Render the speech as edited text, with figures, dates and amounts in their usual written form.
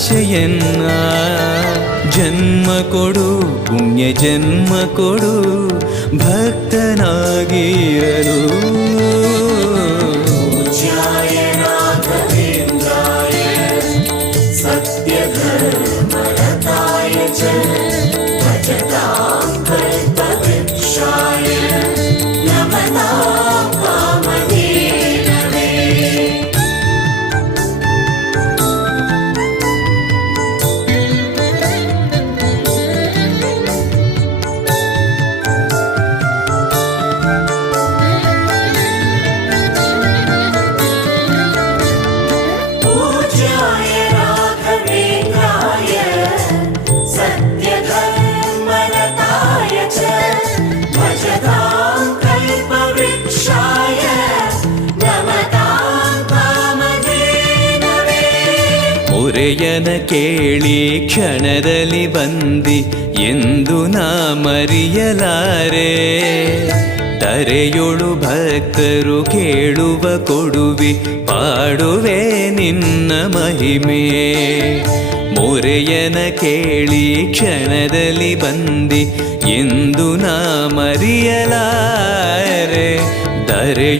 ಆಶೆಯನ್ನ ಜನ್ಮ ಕೊಡು ಪುಣ್ಯ ಜನ್ಮ ಕೊಡು ಭಕ್ತನಾಗಿರಲು पूज्याय राघवेन्द्राय सत्यधर्मरताय च भजतां कल्पवृक्षाय नमतां कामधेनवे। पूज्याय राघवेन्द्राय सत्यधर्मरताय च भजतां कल्पवृक्षाय नमतां कामधेनवे। ಮೊರೆಯನ ಕೇಳಿ ಕ್ಷಣದಲ್ಲಿ ಬಂದಿ ಎಂದು ನಾ ಮರೆಯಲಾರೆ ಧರೆಯೊಳು ಭಕ್ತರು ಕೇಳುವ ಕೊಡುವಿ ಪಾಡುವೆ ನಿನ್ನ ಮಹಿಮೆ ಮೊರೆಯನ ಕೇಳಿ ಕ್ಷಣದಲ್ಲಿ ಬಂದಿ ಎಂದು ನಾ ಮರೆಯಲಾರೆ ಧರೆ